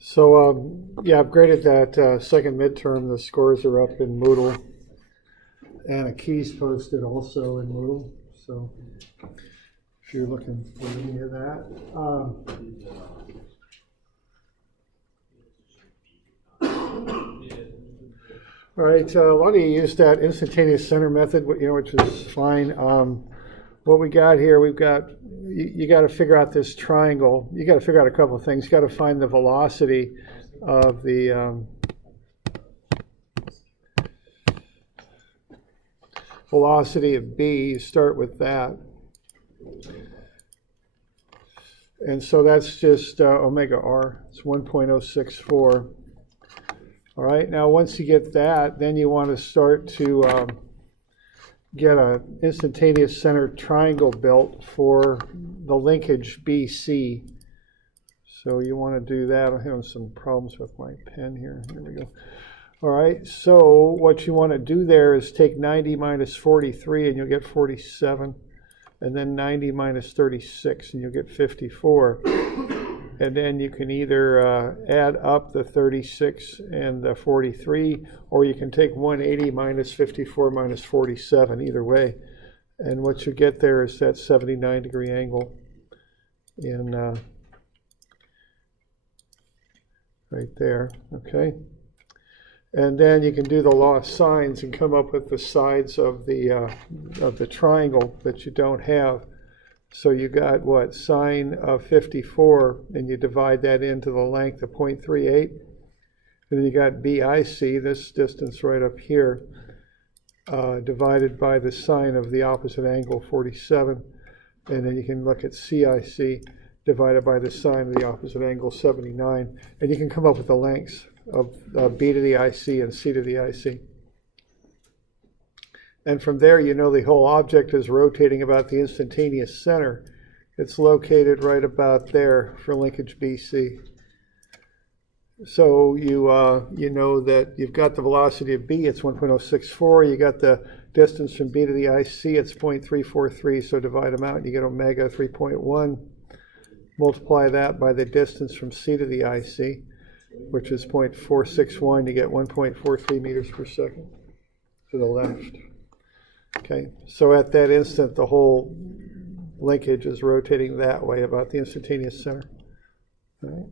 So, yeah, I've graded that second midterm. The scores are up in Moodle, and a key's posted also in Moodle. So, if you're looking for any of that. All right, a lot of you use that instantaneous center method, which is fine. What we got here, you got to figure out this triangle. You got to figure out a couple of things. You got to find the velocity of the velocity of B. You start with that. And so that's just omega r. It's 1.064. All right, now once you get that, then you want to start to get an instantaneous center triangle built for the linkage BC. So you want to do that. I'm having some problems with my pen here. Here we go. All right, so what you want to do there is take 90 minus 43 and you'll get 47. And then 90 minus 36 and you'll get 54. And then you can either add up the 36 and the 43, or you can take 180 minus 54 minus 47, either way. And what you get there is that 79-degree angle in right there, okay? And then you can do the law of sines and come up with the sides of the triangle that you don't have. So you got what? Sine of 54, and you divide that into the length of 0.38. And then you got BIC, this distance right up here, divided by the sine of the opposite angle, 47. And then you can look at CIC divided by the sine of the opposite angle, 79. And you can come up with the lengths of B to the IC and C to the IC. And from there, you know the whole object is rotating about the instantaneous center. It's located right about there for linkage BC. So you know that you've got the velocity of B, it's 1.064. You got the distance from B to the IC, it's 0.343. So divide them out, and you get omega 3.1. Multiply that by the distance from C to the IC, which is 0.461. You get 1.43 meters per second to the left. Okay, so at that instant, the whole linkage is rotating that way about the instantaneous center. All right.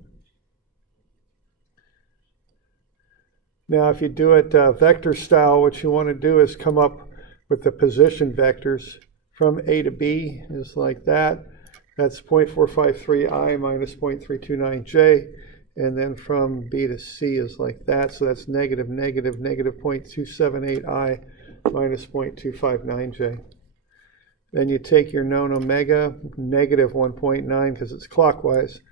Now, if you do it vector style, what you want to do is come up with the position vectors from A to B is like that. That's 0.453i minus 0.329j. And then from B to C is like that. So that's negative 0.278i minus 0.259j. Then you take your known omega, negative 1.9 because it's clockwise,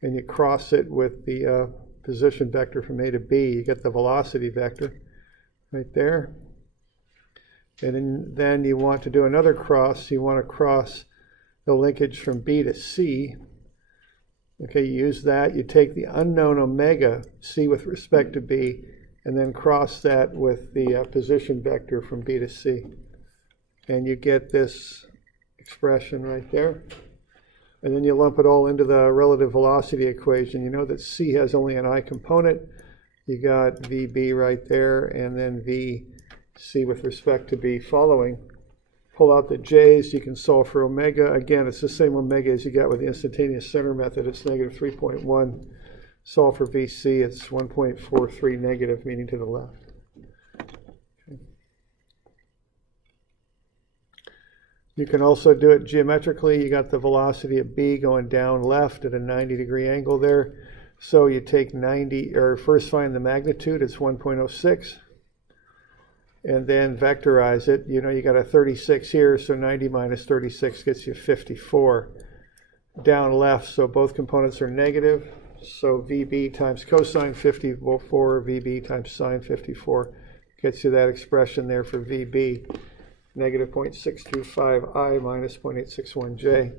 and you cross it with the position vector from A to B. You get the velocity vector right there. And then you want to do another cross. You want to cross the linkage from B to C. Okay, you use that. You take the unknown omega, C with respect to B, and then cross that with the position vector from B to C. And you get this expression right there. And then you lump it all into the relative velocity equation. You know that C has only an I component. You got VB right there, and then VC with respect to B following. Pull out the J's, you can solve for omega. Again, it's the same omega as you got with the instantaneous center method. It's negative 3.1. Solve for VC, it's 1.43 negative, meaning to the left. Okay. You can also do it geometrically. You got the velocity of B going down left at a 90-degree angle there. So you take 90, or first find the magnitude, it's 1.06. And then vectorize it. You know, you got a 36 here, so 90 minus 36 gets you 54. Down left, so both components are negative. So VB times cosine 54, VB times sine 54 gets you that expression there for VB, negative 0.625I minus 0.861J.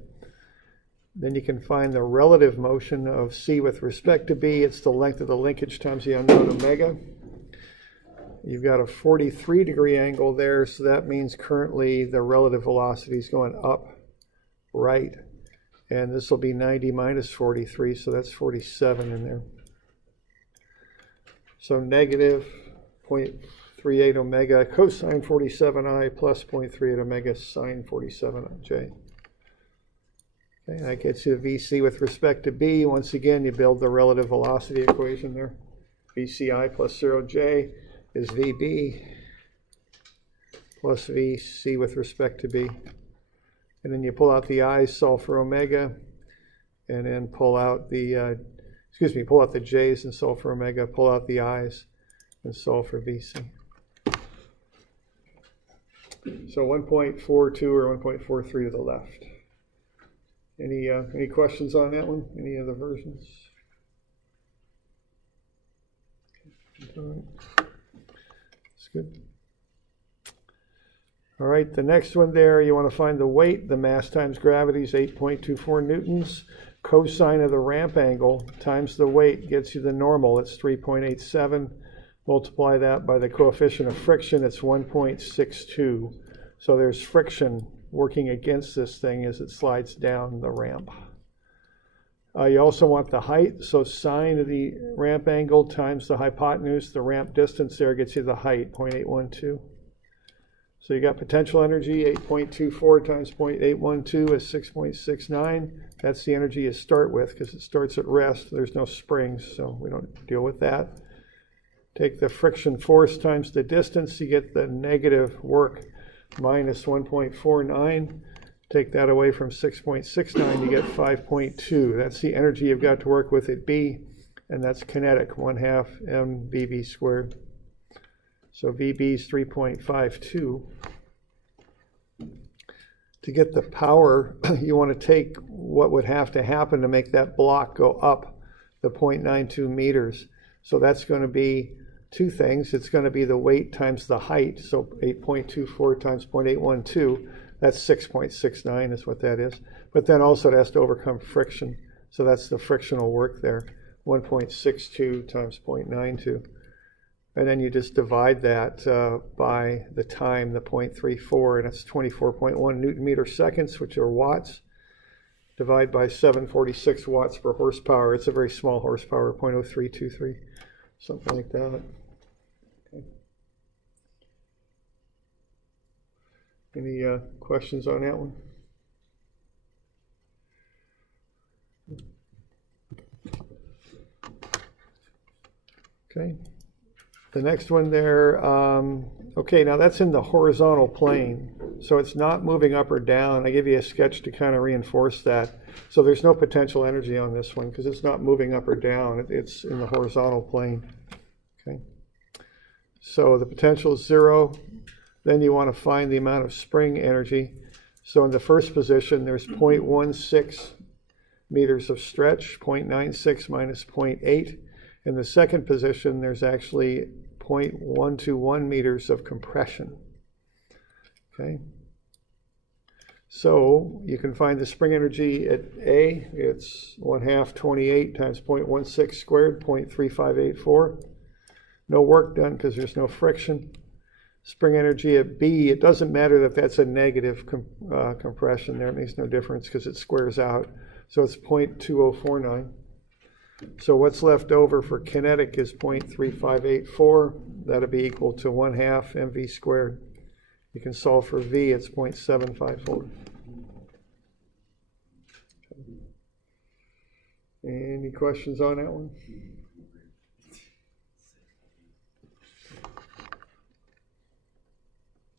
Then you can find the relative motion of C with respect to B. It's the length of the linkage times the unknown omega. You've got a 43-degree angle there, so that means currently the relative velocity is going up, right. And this will be 90 minus 43, so that's 47 in there. So negative 0.38 omega cosine 47I plus 0.38 omega sine 47J. Okay, that gets you VC with respect to B. Once again, you build the relative velocity equation there. VCI plus 0J is VB plus VC with respect to B. And then you pull out the I's, solve for omega, and then pull out the, pull out the J's and solve for omega, pull out the I's and solve for VC. So 1.42 or 1.43 to the left. Any questions on that one? Any other versions? All right. That's good. All right, the next one there, you want to find the weight. The mass times gravity is 8.24 newtons. Cosine of the ramp angle times the weight gets you the normal. It's 3.87. Multiply that by the coefficient of friction. It's 1.62. So there's friction working against this thing as it slides down the ramp. You also want the height. So sine of the ramp angle times the hypotenuse. The ramp distance there gets you the height, 0.812. So you got potential energy, 8.24 times 0.812 is 6.69. That's the energy you start with because it starts at rest. There's no springs, so we don't deal with that. Take the friction force times the distance, you get the negative work minus 1.49. Take that away from 6.69, you get 5.2. That's the energy you've got to work with at B, and that's kinetic, 1/2 mvv squared. So VB is 3.52. To get the power, you want to take what would have to happen to make that block go up the 0.92 meters. So that's going to be two things. It's going to be the weight times the height. So 8.24 times 0.812, that's 6.69 is what that is. But then also it has to overcome friction. So that's the frictional work there, 1.62 times 0.92. And then you just divide that by the time, the 0.34, and it's 24.1 Newton meter seconds, which are watts. Divide by 746 watts per horsepower. It's a very small horsepower, 0.0323, something like that. Okay. Any questions on that one? Okay. The next one there, okay, now that's in the horizontal plane, so it's not moving up or down. I give you a sketch to kind of reinforce that. So there's no potential energy on this one because it's not moving up or down. It's in the horizontal plane. Okay. So the potential is 0. Then you want to find the amount of spring energy. So in the first position, there's 0.16 meters of stretch, 0.96 minus 0.8. In the second position, there's actually 0.121 meters of compression. Okay. So you can find the spring energy at A. It's 1/2 28 times 0.16 squared, 0.3584. No work done because there's no friction. Spring energy at B, it doesn't matter that that's a negative compression there. It makes no difference because it squares out. So it's 0.2049. So what's left over for kinetic is 0.3584. That'll be equal to 1/2 mv squared. You can solve for V, it's 0.754. Any questions on that one?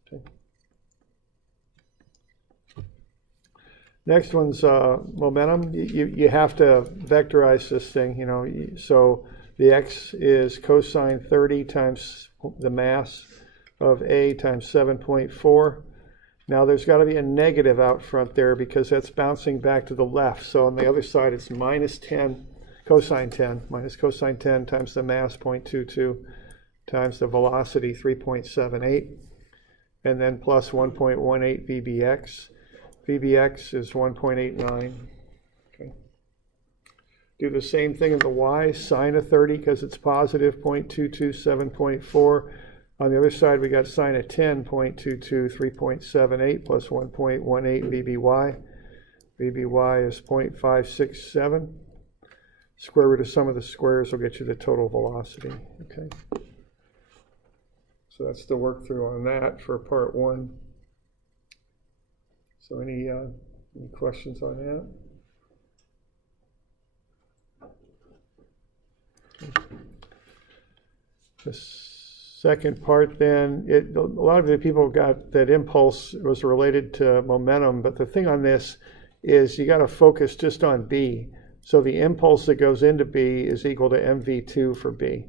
Okay. Next one's momentum. You have to vectorize this thing, you know. So the x is cosine 30 times the mass of A times 7.4. Now there's got to be a negative out front there because that's bouncing back to the left. So on the other side it's minus 10, cosine 10, minus cosine 10 times the mass 0.22 times the velocity 3.78, and then plus 1.18 VBX. VBX is 1.89. Okay. Do the same thing in the y, sine of 30 because it's positive 0.227.4. On the other side we got sine of 10, 0.22, 3.78 plus 1.18 VBY. VBY is 0.567. Square root of sum of the squares will get you the total velocity. Okay. So that's the work through on that for part 1. So any questions on that? The second part then, a lot of the people got that impulse was related to momentum, but the thing on this is you got to focus just on B. So the impulse that goes into B is equal to mv2 for B.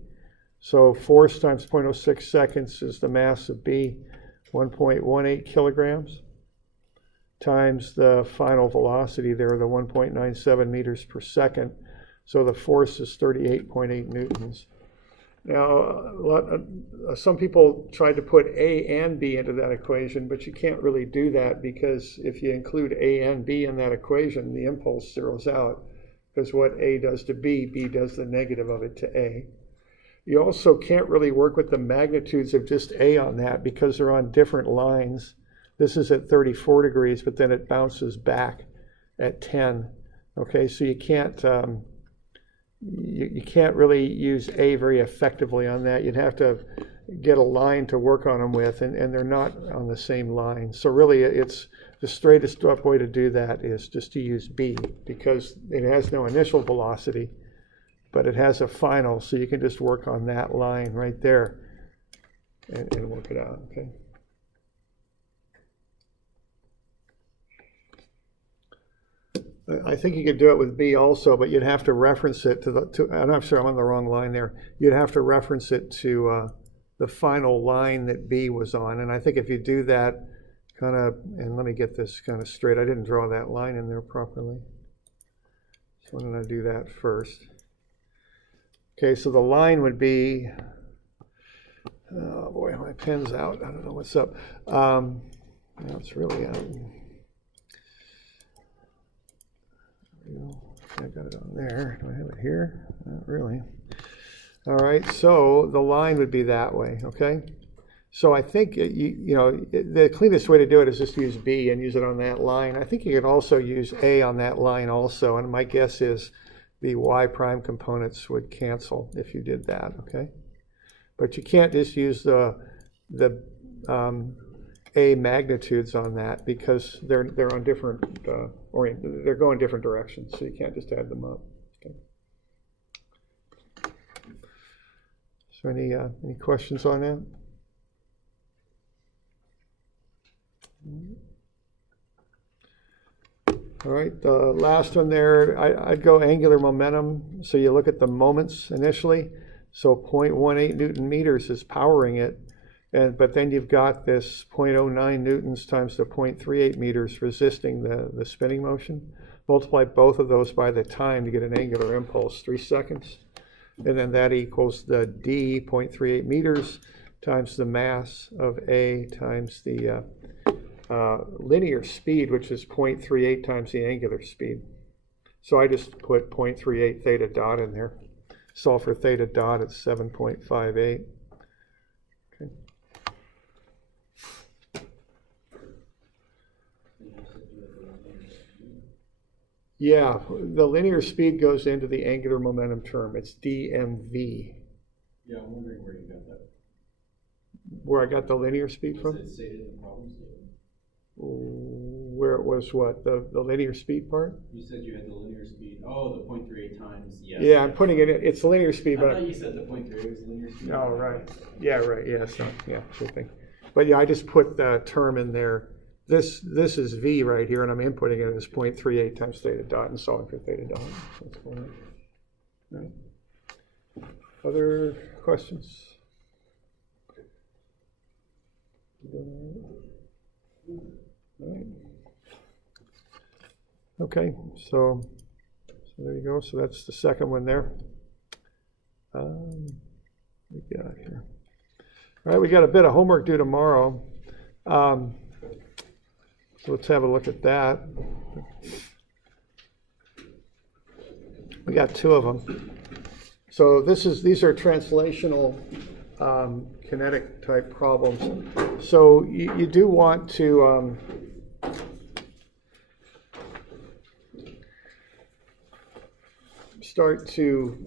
So force times 0.06 seconds is the mass of B, 1.18 kilograms, times the final velocity there, the 1.97 meters per second. So the force is 38.8 newtons. Now, some people tried to put A and B into that equation, but you can't really do that because if you include A and B in that equation, the impulse zeroes out, because what A does to B, B does the negative of it to A. You also can't really work with the magnitudes of just A on that because they're on different lines. This is at 34 degrees, but then it bounces back at 10. Okay, so you can't really use A very effectively on that. You'd have to get a line to work on them with, and they're not on the same line. So really, it's the straightest up way to do that is just to use B because it has no initial velocity, but it has a final, so you can just work on that line right there and work it out, okay? I think you could do it with B also, but you'd have to reference it I'm sorry, I'm on the wrong line there. You'd have to reference it to the final line that B was on. And I think if you do that and let me get this kind of straight. I didn't draw that line in there properly. So I'm going to do that first. Okay, so the line would be, oh boy, my pen's out. I don't know what's up. No, it's really out. I got it on there. Do I have it here? Not really. All right, so the line would be that way, okay? So I think, the cleanest way to do it is just use B and use it on that line. I think you could also use A on that line also, and my guess is the y prime components would cancel if you did that, okay? But you can't just use the A magnitudes on that because they're on different they're going different directions, so you can't just add them up. Okay. So any questions on that? All right, the last one there, I'd go angular momentum. So you look at the moments initially. So 0.18 Newton meters is powering it. But then you've got this 0.09 newtons times the 0.38 meters resisting the spinning motion. Multiply both of those by the time to get an angular impulse, 3 seconds. And then that equals the D, 0.38 meters, times the mass of A times the linear speed, which is 0.38 times the angular speed. So I just put 0.38 theta dot in there. Solve for theta dot at 7.58. Okay. Yeah, the linear speed goes into the angular momentum term. It's dmv. Yeah, I'm wondering where you got that. Where I got the linear speed from? Was it stated in the problem statement? Where it was what? The linear speed part? You said you had the linear speed. Oh, the 0.38 times, yes. Yeah, I'm putting it in. It's linear speed, but I thought you said the 0.38 was linear speed. Oh, right. Yeah, right. Yeah, so, yeah, sure thing. But yeah, I just put the term in there. This is V right here, and I'm inputting it as 0.38 times theta dot and solving for theta dot. So that's cool. All right. Other questions? All right. Okay, so there you go. So that's the second one there. We got here. All right, we got a bit of homework due tomorrow. So let's have a look at that. We got 2 of them. So these are translational kinetic type problems. So you do want to start to,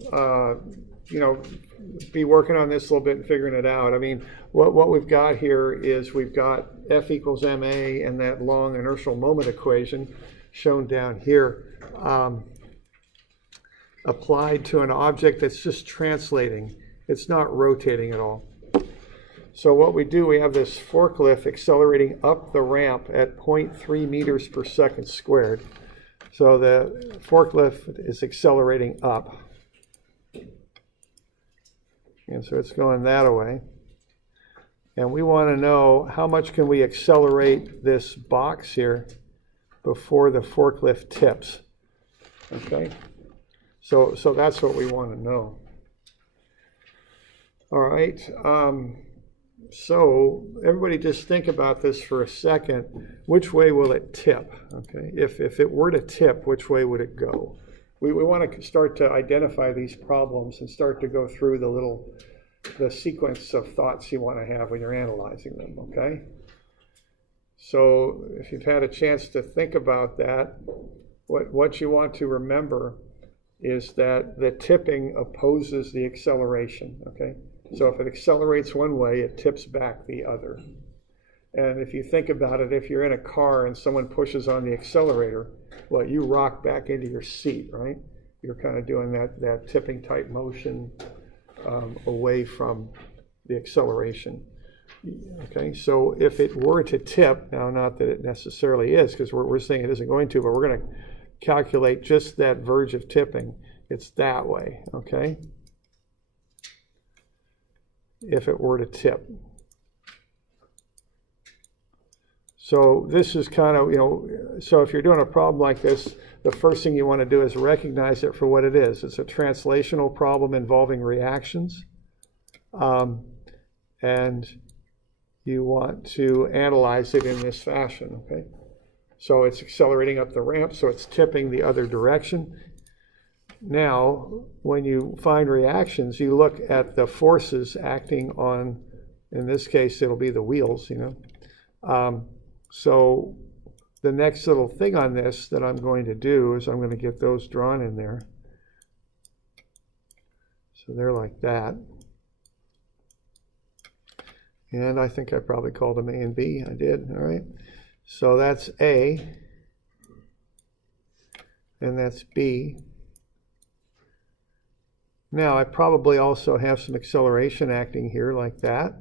be working on this a little bit and figuring it out. I mean, what we've got here is we've got F equals ma and that long inertial moment equation shown down here, applied to an object that's just translating. It's not rotating at all. So what we do, we have this forklift accelerating up the ramp at 0.3 meters per second squared. So the forklift is accelerating up. And so it's going that way. And we want to know how much can we accelerate this box here before the forklift tips. Okay? So that's what we want to know. All right. So everybody just think about this for a second. Which way will it tip? Okay. If it were to tip, which way would it go? We want to start to identify these problems and start to go through the sequence of thoughts you want to have when you're analyzing them, okay? So if you've had a chance to think about that, what you want to remember is that the tipping opposes the acceleration, okay? So if it accelerates one way, it tips back the other. And if you think about it, if you're in a car and someone pushes on the accelerator, well, you rock back into your seat, right? You're kind of doing that tipping type motion away from the acceleration. Okay, so if it were to tip, now not that it necessarily is, because we're saying it isn't going to, but we're going to calculate just that verge of tipping. It's that way, okay? If it were to tip. So this is kind of, so if you're doing a problem like this, the first thing you want to do is recognize it for what it is. It's a translational problem involving reactions. And you want to analyze it in this fashion, okay? So it's accelerating up the ramp, so it's tipping the other direction. Now, when you find reactions, you look at the forces acting on, in this case, it'll be the wheels, So the next little thing on this that I'm going to do is I'm going to get those drawn in there. So they're like that. And I think I probably called them A and B. I did, all right. So that's A, and that's B. Now I probably also have some acceleration acting here like that.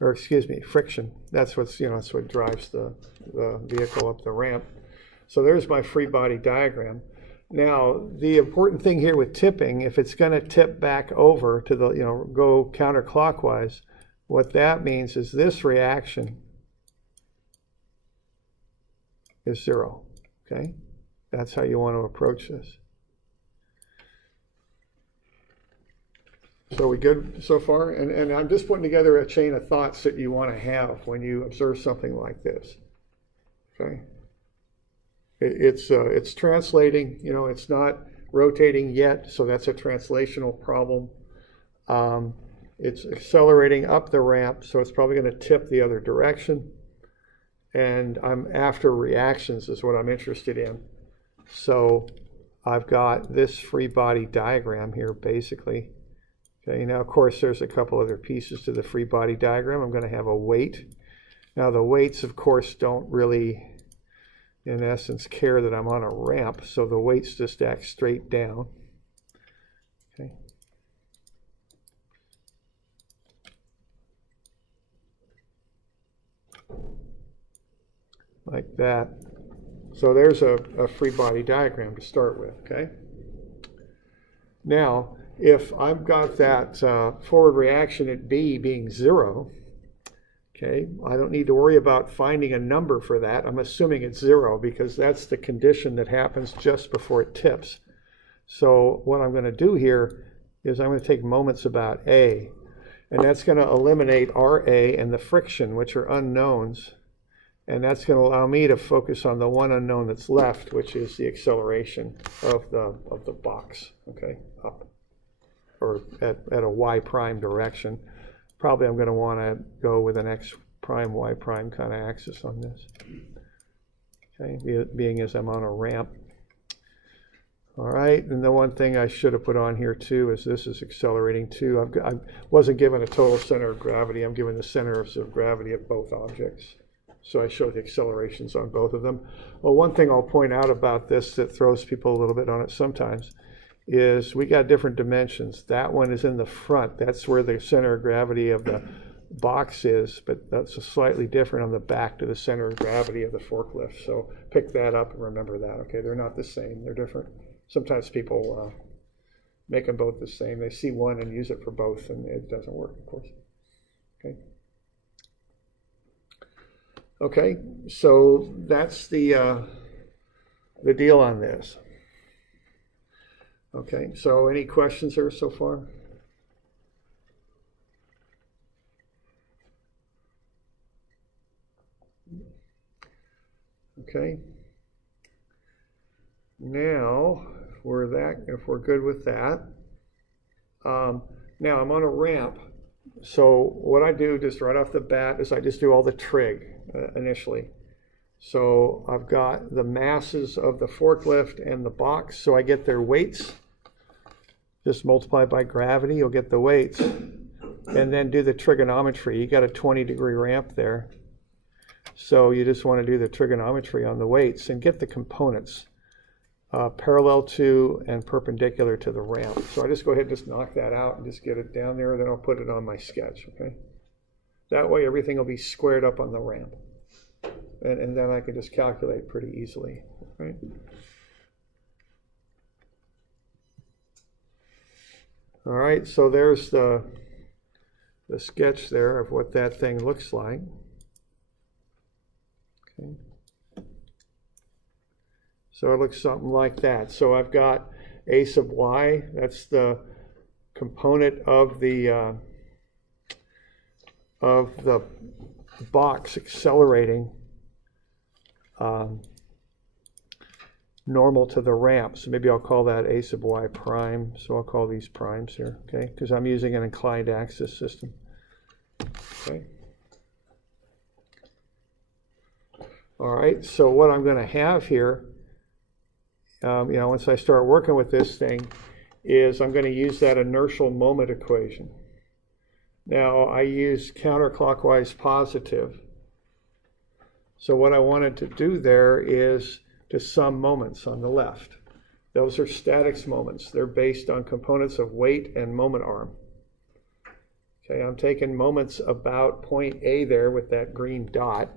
Or excuse me, friction. That's what's, that's what drives the vehicle up the ramp. So there's my free body diagram. Now, the important thing here with tipping, if it's going to tip back over to the, go counterclockwise, what that means is this reaction is 0, okay? That's how you want to approach this. So we good so far? And I'm just putting together a chain of thoughts that you want to have when you observe something like this, okay? It's translating, it's not rotating yet, so that's a translational problem. It's accelerating up the ramp, so it's probably going to tip the other direction. And I'm after reactions is what I'm interested in. So I've got this free body diagram here, basically. Okay, now of course there's a couple other pieces to the free body diagram. I'm going to have a weight. Now the weights, of course, don't really, in essence, care that I'm on a ramp, so the weights just act straight down. Okay. Like that. So there's a free body diagram to start with, okay? Now, if I've got that forward reaction at B being 0, okay, I don't need to worry about finding a number for that. I'm assuming it's 0 because that's the condition that happens just before it tips. So what I'm going to do here is I'm going to take moments about A, and that's going to eliminate RA and the friction, which are unknowns. And that's going to allow me to focus on the one unknown that's left, which is the acceleration of the box, okay, up, or at a y prime direction. Probably I'm going to want to go with an x prime, y prime kind of axis on this. okay, being as I'm on a ramp. All right, and the one thing I should have put on here too is this is accelerating too. I wasn't given a total center of gravity. I'm given the centers of gravity of both objects. So I show the accelerations on both of them. Well, one thing I'll point out about this that throws people a little bit on it sometimes is we got different dimensions. That one is in the front. That's where the center of gravity of the box is, but that's a slightly different on the back to the center of gravity of the forklift. So pick that up and remember that. Okay, they're not the same. They're different. Sometimes people make them both the same. They see one and use it for both, and it doesn't work, of course. Okay. Okay, so that's the deal on this. Okay, so any questions here so far? Okay. Now, if we're good with that, now I'm on a ramp. So what I do just right off the bat is I just do all the trig initially. So I've got the masses of the forklift and the box, so I get their weights. Just multiply by gravity, you'll get the weights. And then do the trigonometry. You got a 20-degree ramp there. So you just want to do the trigonometry on the weights and get the components parallel to and perpendicular to the ramp. So I just go ahead and just knock that out and just get it down there, then I'll put it on my sketch, okay? That way everything will be squared up on the ramp. And then I can just calculate pretty easily, right? All right, so there's the sketch there of what that thing looks like. Okay. So it looks something like that. So I've got a sub y, that's the component of the box accelerating normal to the ramp. So maybe I'll call that a sub y prime. So I'll call these primes here, okay? Because I'm using an inclined axis system. Okay. All right, so what I'm going to have here, once I start working with this thing, is I'm going to use that inertial moment equation. Now, I use counterclockwise positive. So what I wanted to do there is to sum moments on the left. Those are statics moments. They're based on components of weight and moment arm. Okay, I'm taking moments about point A there with that green dot.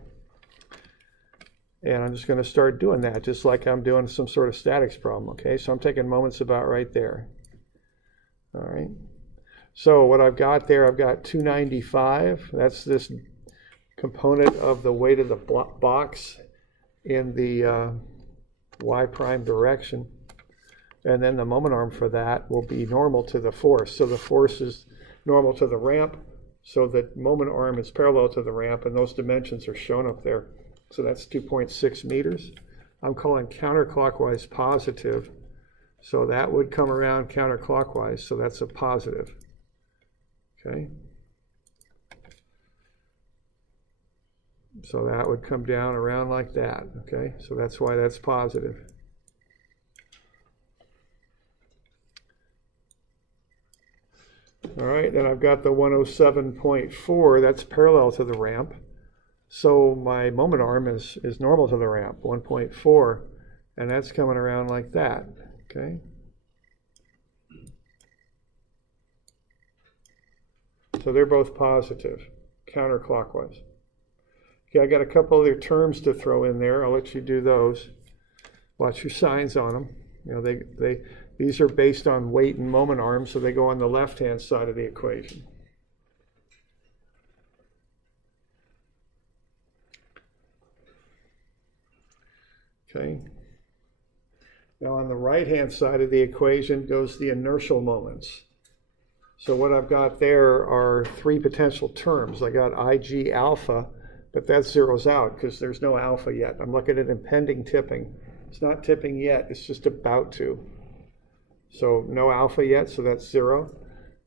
And I'm just going to start doing that, just like I'm doing some sort of statics problem, okay? So I'm taking moments about right there. All right. So what I've got there, I've got 295. That's this component of the weight of the box in the y prime direction. And then the moment arm for that will be normal to the force. So the force is normal to the ramp, so the moment arm is parallel to the ramp, and those dimensions are shown up there. So that's 2.6 meters. I'm calling counterclockwise positive. So that would come around counterclockwise. So that's a positive. Okay. So that would come down around like that. Okay. So that's why that's positive. All right. Then I've got the 107.4. That's parallel to the ramp. So my moment arm is normal to the ramp, 1.4, and that's coming around like that, okay? So they're both positive, counterclockwise. Okay, I got a couple other terms to throw in there. I'll let you do those. Watch your signs on them. You know, these are based on weight and moment arm, so they go on the left-hand side of the equation. Okay. Now on the right-hand side of the equation goes the inertial moments. So what I've got there are three potential terms. I got IG alpha, but that zeroes out because there's no alpha yet. I'm looking at impending tipping. It's not tipping yet, it's just about to. So no alpha yet, so that's 0.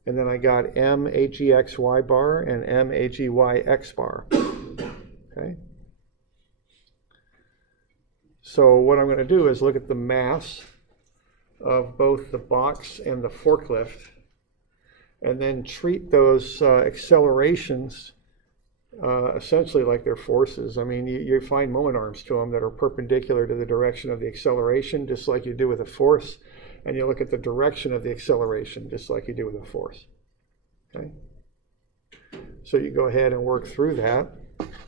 And then I got M AGXY bar and M AGY X bar. Okay. So what I'm going to do is look at the mass of both the box and the forklift, and then treat those accelerations essentially like they're forces. I mean, you find moment arms to them that are perpendicular to the direction of the acceleration, just like you do with a force, and you look at the direction of the acceleration, just like you do with a force. Okay? So you go ahead and work through that.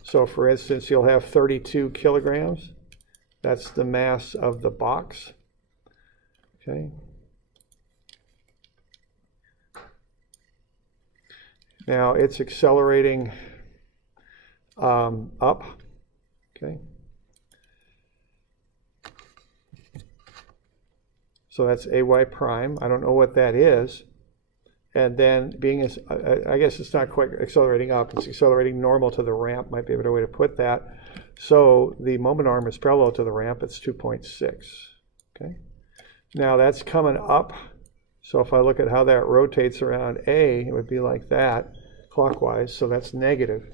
So for instance, you'll have 32 kilograms. That's the mass of the box. Okay. Now it's accelerating up. Okay. So that's AY prime. I don't know what that is. And then being, I guess it's not quite accelerating up, it's accelerating normal to the ramp, might be a better way to put that. So the moment arm is parallel to the ramp, it's 2.6. Okay. Now that's coming up. So if I look at how that rotates around A, it would be like that, clockwise, so that's negative.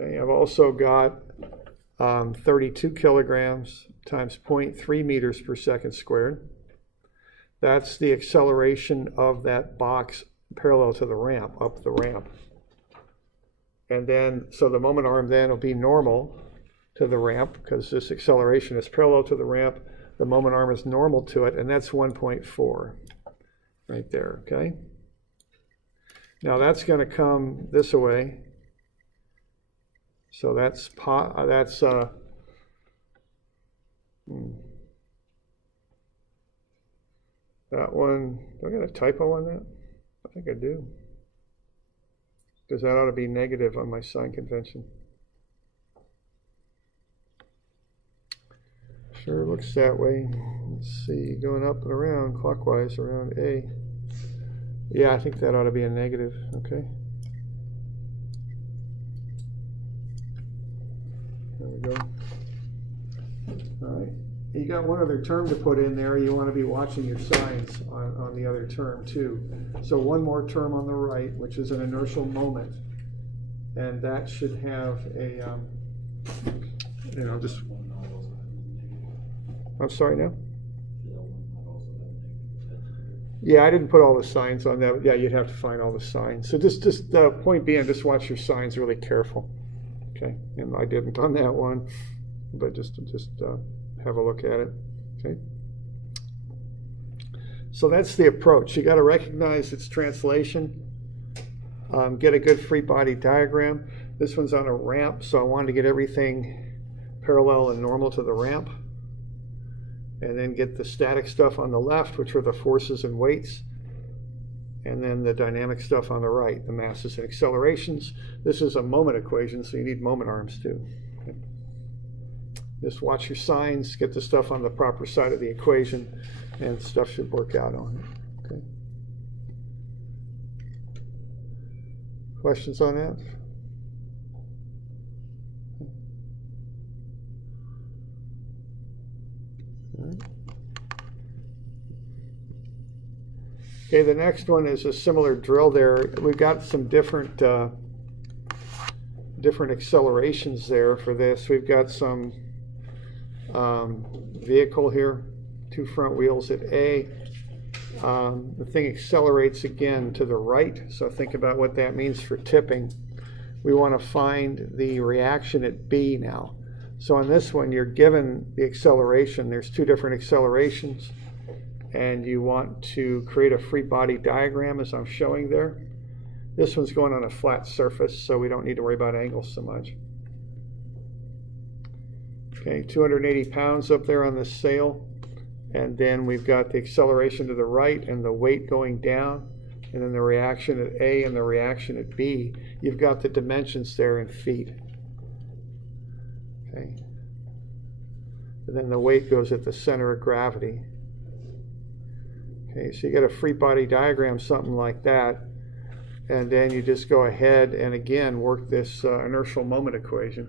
Okay, I've also got 32 kilograms times 0.3 meters per second squared. That's the acceleration of that box parallel to the ramp, up the ramp. And then, so the moment arm then will be normal to the ramp, because this acceleration is parallel to the ramp. The moment arm is normal to it, and that's 1.4 right there, okay? Now that's going to come this way. So that's that one, do I got a typo on that? I think I do. Because that ought to be negative on my sign convention. Sure looks that way. Let's see, going up and around clockwise around A. Yeah, I think that ought to be a negative, okay. There we go. All right. You got one other term to put in there. You want to be watching your signs on the other term too. So one more term on the right, which is an inertial moment. And that should have a, just, I'm sorry now? Yeah, I didn't put all the signs on that. Yeah, you'd have to find all the signs. So just point being, just watch your signs really careful. Okay, and I didn't on that one, but just have a look at it. Okay. So that's the approach. You got to recognize its translation. Get a good free body diagram. This one's on a ramp, so I wanted to get everything parallel and normal to the ramp. And then get the static stuff on the left, which are the forces and weights. And then the dynamic stuff on the right, the masses and accelerations. This is a moment equation, so you need moment arms too. Okay. Just watch your signs, get the stuff on the proper side of the equation, and stuff should work out on it. Okay. Questions on that? All right. Okay, the next one is a similar drill there. We've got some different accelerations there for this. We've got some vehicle here, 2 front wheels at A. The thing accelerates again to the right, so think about what that means for tipping. We want to find the reaction at B now. So on this one, you're given the acceleration. There's 2 different accelerations, and you want to create a free body diagram as I'm showing there. This one's going on a flat surface, so we don't need to worry about angles so much. Okay, 280 pounds up there on the sail, and then we've got the acceleration to the right and the weight going down, and then the reaction at A and the reaction at B. You've got the dimensions there in feet. Okay. And then the weight goes at the center of gravity. Okay, so you get a free body diagram, something like that, and then you just go ahead and again work this inertial moment equation.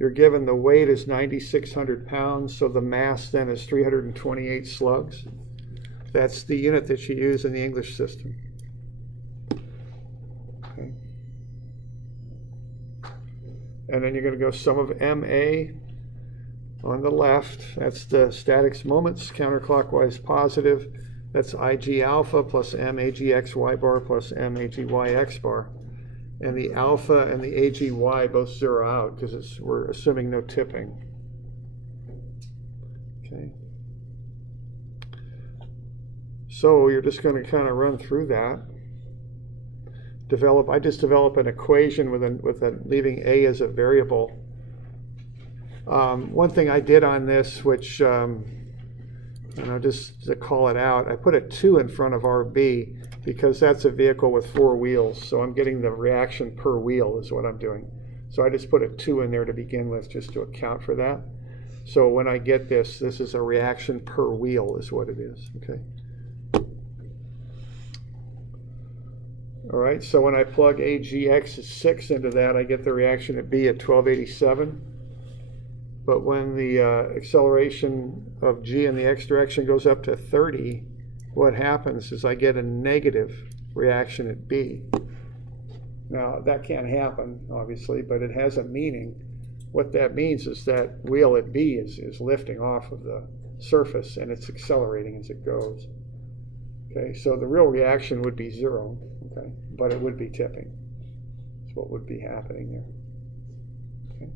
You're given the weight is 9,600 pounds, so the mass then is 328 slugs. That's the unit that you use in the English system. Okay. And then you're going to go sum of MA on the left. That's the statics moments, counterclockwise positive. That's IG alpha plus MAGXY bar plus MAGYX bar. And the alpha and the AGY both zero out because we're assuming no tipping. Okay. So you're just going to kind of run through that. I just develop an equation with leaving A as a variable. One thing I did on this, which, just to call it out, I put a 2 in front of RB because that's a vehicle with 4 wheels. So I'm getting the reaction per wheel is what I'm doing. So I just put a 2 in there to begin with just to account for that. So when I get this is a reaction per wheel is what it is, okay? All right, so when I plug AGX is 6 into that, I get the reaction at B at 1287. But when the acceleration of G in the X direction goes up to 30, what happens is I get a negative reaction at B. Now, that can't happen, obviously, but it has a meaning. What that means is that wheel at B is lifting off of the surface and it's accelerating as it goes. Okay, so the real reaction would be 0, okay, but it would be tipping. That's what would be happening there. Okay.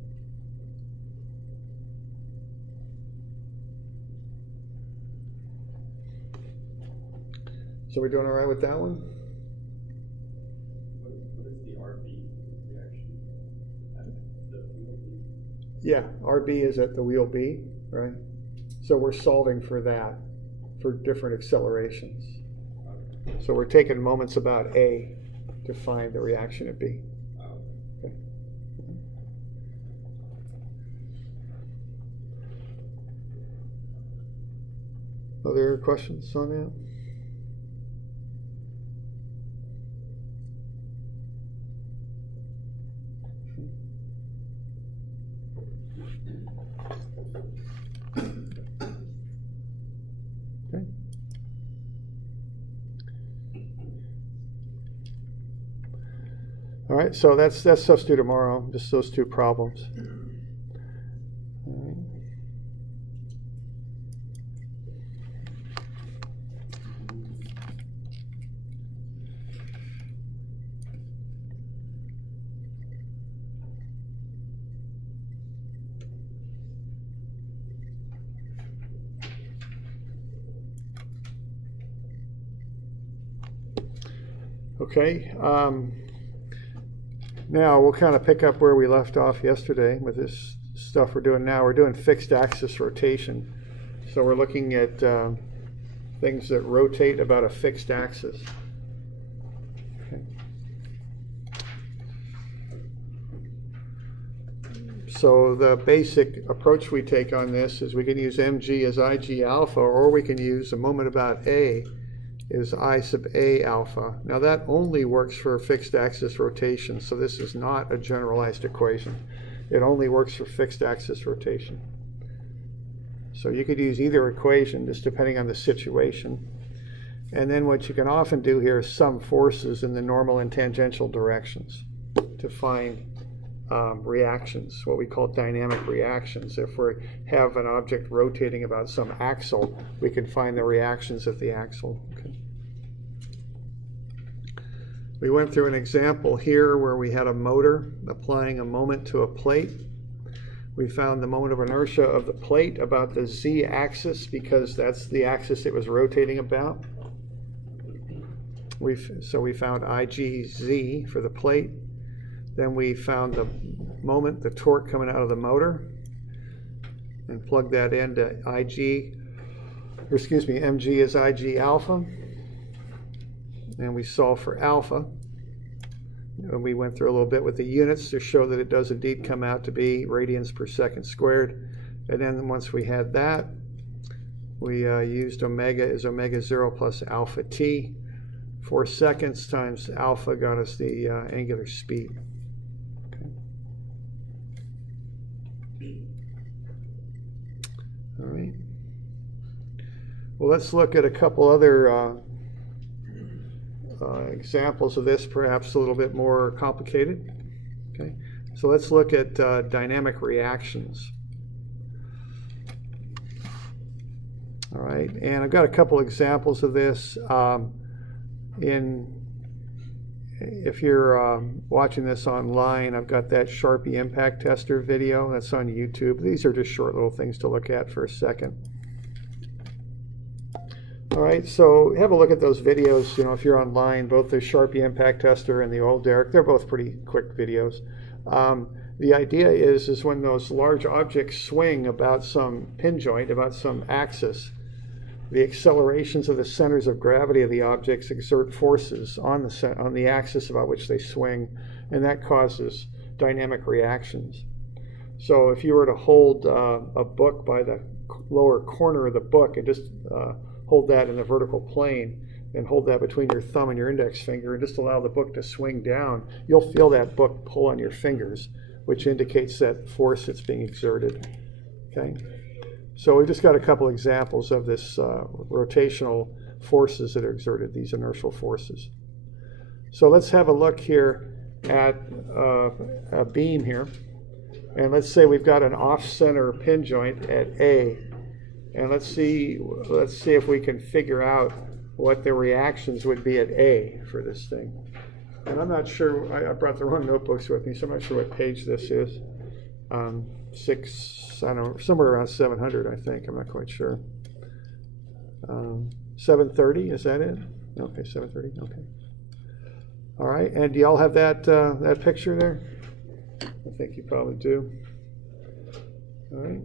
So we're doing all right with that one? What is the RB reaction at the wheel B? Yeah, RB is at the wheel B, right? So we're solving for that, for different accelerations. So we're taking moments about A to find the reaction at B. Okay. Other questions on that? Okay. All right, so that's stuff's due tomorrow, just those 2 problems. All right. Okay. Now we'll kind of pick up where we left off yesterday with this stuff we're doing now. We're doing fixed axis rotation. So we're looking at things that rotate about a fixed axis. Okay. So the basic approach we take on this is we can use mg as IG alpha, or we can use a moment about A is I sub A alpha. Now that only works for fixed axis rotation, so this is not a generalized equation. It only works for fixed axis rotation. So you could use either equation, just depending on the situation. And then what you can often do here is sum forces in the normal and tangential directions to find reactions, what we call dynamic reactions. If we have an object rotating about some axle, we can find the reactions at the axle. Okay. We went through an example here where we had a motor applying a moment to a plate. We found the moment of inertia of the plate about the z-axis because that's the axis it was rotating about. So we found IgZ for the plate. Then we found the moment, the torque coming out of the motor, and plugged that into mg is IG alpha. And we solved for alpha. And we went through a little bit with the units to show that it does indeed come out to be radians per second squared. And then once we had that, we used omega is omega 0 plus alpha t. 4 seconds times alpha got us the angular speed. Okay. All right. Well, let's look at a couple other examples of this, perhaps a little bit more complicated. Okay. So let's look at dynamic reactions. All right, and I've got a couple examples of this. If you're watching this online, I've got that Sharpie impact tester video that's on YouTube. These are just short little things to look at for a second. All right, so have a look at those videos. You know, if you're online, both the Sharpie impact tester and the oil derrick, they're both pretty quick videos. The idea is when those large objects swing about some pin joint, about some axis, the accelerations of the centers of gravity of the objects exert forces on the axis about which they swing, and that causes dynamic reactions. So if you were to hold a book by the lower corner of the book and just hold that in the vertical plane and hold that between your thumb and your index finger and just allow the book to swing down, you'll feel that book pull on your fingers, which indicates that force that's being exerted. Okay? So we've just got a couple examples of this rotational forces that are exerted, these inertial forces. So let's have a look here at a beam here. And let's say we've got an off-center pin joint at A. And let's see if we can figure out what the reactions would be at A for this thing. And I'm not sure, I brought the wrong notebooks with me, so I'm not sure what page this is. I don't know, somewhere around 700, I think. I'm not quite sure. 730, is that it? Okay, 730, okay. All right, and do y'all have that picture there? I think you probably do. All right.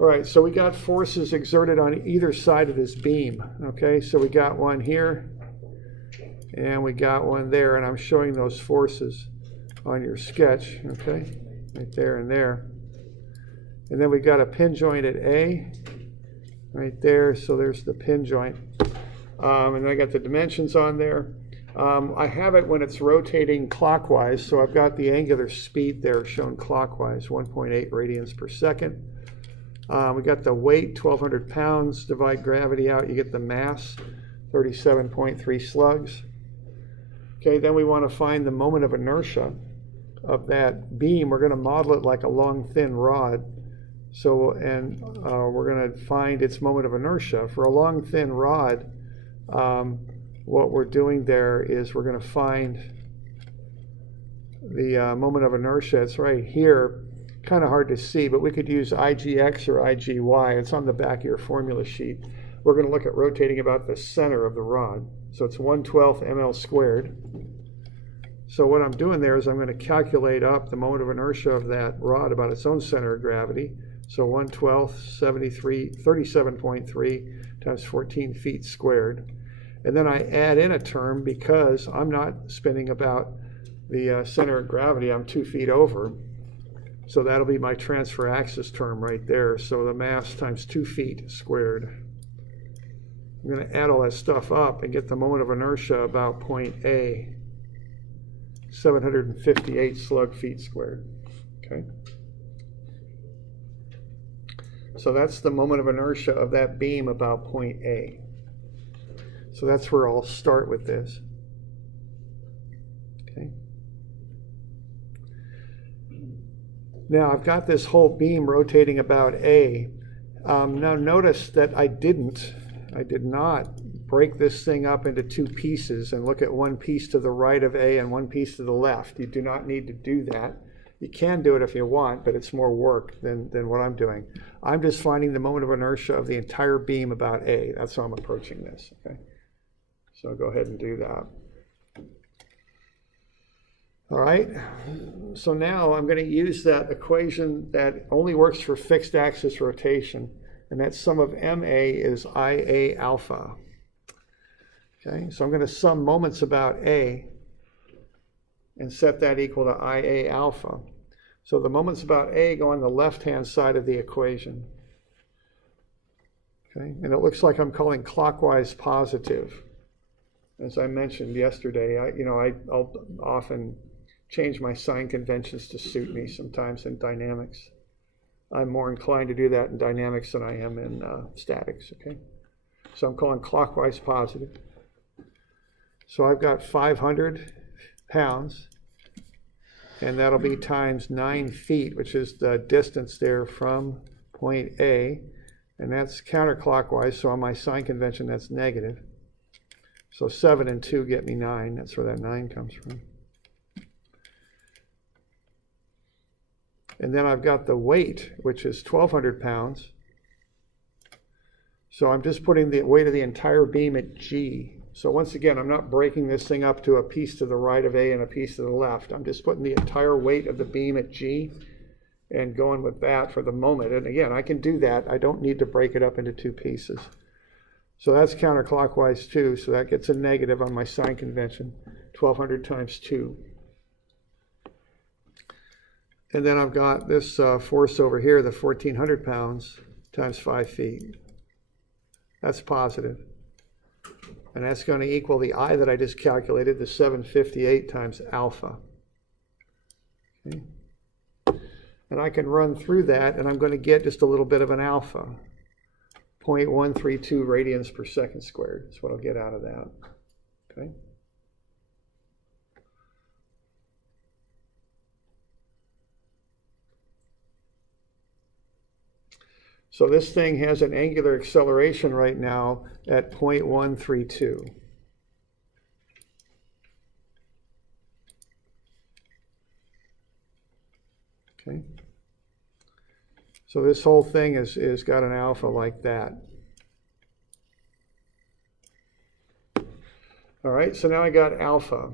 All right, so we got forces exerted on either side of this beam. Okay, so we got one here, and we got one there, and I'm showing those forces on your sketch, okay? Right there and there. And then we got a pin joint at A, right there, so there's the pin joint. And then I got the dimensions on there. I have it when it's rotating clockwise, so I've got the angular speed there shown clockwise, 1.8 radians per second. We got the weight, 1,200 pounds, divide gravity out, you get the mass, 37.3 slugs. Okay, then we want to find the moment of inertia of that beam. We're going to model it like a long, thin rod. So, and we're going to find its moment of inertia. For a long, thin rod, what we're doing there is we're going to find the moment of inertia. It's right here. Kind of hard to see, but we could use IGX or IGY. It's on the back of your formula sheet. We're going to look at rotating about the center of the rod. So it's 1/12 ml squared. So what I'm doing there is I'm going to calculate up the moment of inertia of that rod about its own center of gravity. So 1/12, 37.3 times 14 feet squared. And then I add in a term because I'm not spinning about the center of gravity. I'm 2 feet over. So that'll be my transfer axis term right there. So the mass times 2 feet squared. I'm going to add all that stuff up and get the moment of inertia about point A, 758 slug feet squared. Okay. So that's the moment of inertia of that beam about point A. So that's where I'll start with this. Okay. Now I've got this whole beam rotating about A. Now notice that I did not break this thing up into two pieces and look at one piece to the right of A and one piece to the left. You do not need to do that. You can do it if you want, but it's more work than what I'm doing. I'm just finding the moment of inertia of the entire beam about A. That's how I'm approaching this. Okay. So I'll go ahead and do that. All right, so now I'm going to use that equation that only works for fixed axis rotation, and that sum of MA is IA alpha. Okay, so I'm going to sum moments about A and set that equal to IA alpha. So the moments about A go on the left-hand side of the equation. Okay, and it looks like I'm calling clockwise positive. As I mentioned yesterday, I'll often change my sign conventions to suit me sometimes in dynamics. I'm more inclined to do that in dynamics than I am in statics, okay? So I'm calling clockwise positive. So I've got 500 pounds and that'll be times 9 feet, which is the distance there from point A, and that's counterclockwise, so on my sign convention that's negative. So 7 and 2 get me 9, that's where that 9 comes from. And then I've got the weight, which is 1,200 pounds. So I'm just putting the weight of the entire beam at G. So once again, I'm not breaking this thing up to a piece to the right of A and a piece to the left. I'm just putting the entire weight of the beam at G and going with that for the moment. And again, I can do that. I don't need to break it up into 2 pieces. So that's counterclockwise too. So that gets a negative on my sign convention, 1,200 times 2. And then I've got this force over here, the 1,400 pounds times 5 feet. That's positive. And that's going to equal the I that I just calculated, the 758 times alpha. Okay. And I can run through that, and I'm going to get just a little bit of an alpha. 0.132 radians per second squared. That's what I'll get out of that. Okay. So this thing has an angular acceleration right now at 0.132. Okay. So this whole thing is got an alpha like that. All right, so now I got alpha.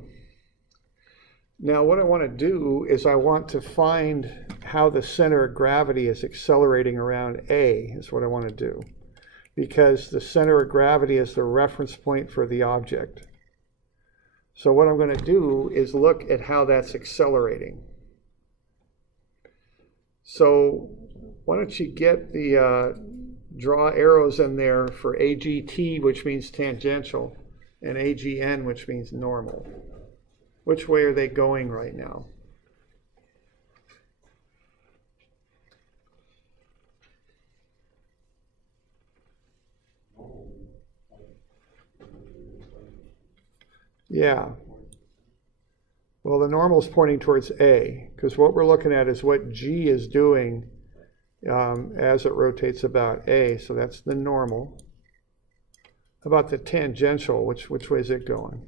Now what I want to do is I want to find how the center of gravity is accelerating around A, is what I want to do. Because the center of gravity is the reference point for the object. So what I'm going to do is look at how that's accelerating. So why don't you get the draw arrows in there for AGT, which means tangential, and AGN, which means normal. Which way are they going right now? Yeah. Well, the normal is pointing towards A, because what we're looking at is what G is doing as it rotates about A, so that's the normal. How about the tangential? Which way is it going?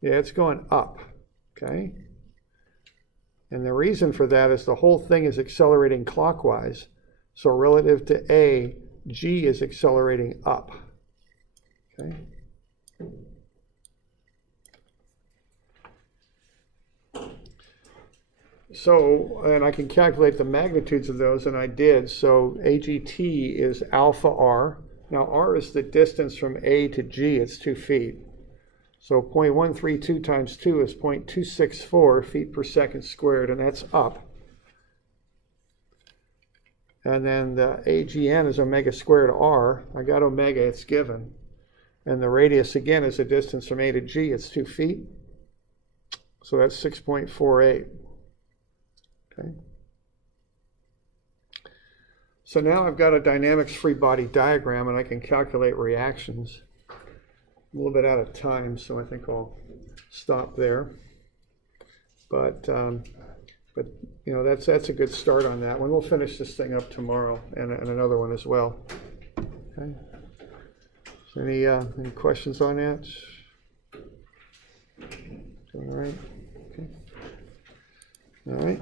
Yeah, it's going up, okay? And the reason for that is the whole thing is accelerating clockwise. So relative to A, G is accelerating up, okay? So, and I can calculate the magnitudes of those, and I did. So AGT is alpha R. Now R is the distance from A to G, it's 2 feet. So 0.132 times 2 is 0.264 feet per second squared, and that's up. And then the AGN is omega squared R. I got omega, it's given. And the radius, again, is the distance from A to G, it's 2 feet. So that's 6.48. Okay. So now I've got a dynamics free body diagram, and I can calculate reactions. A little bit out of time, so I think I'll stop there. But you know, that's a good start on that one. We'll finish this thing up tomorrow, and another one as well. Okay. So any questions on that? All right. Okay. All right.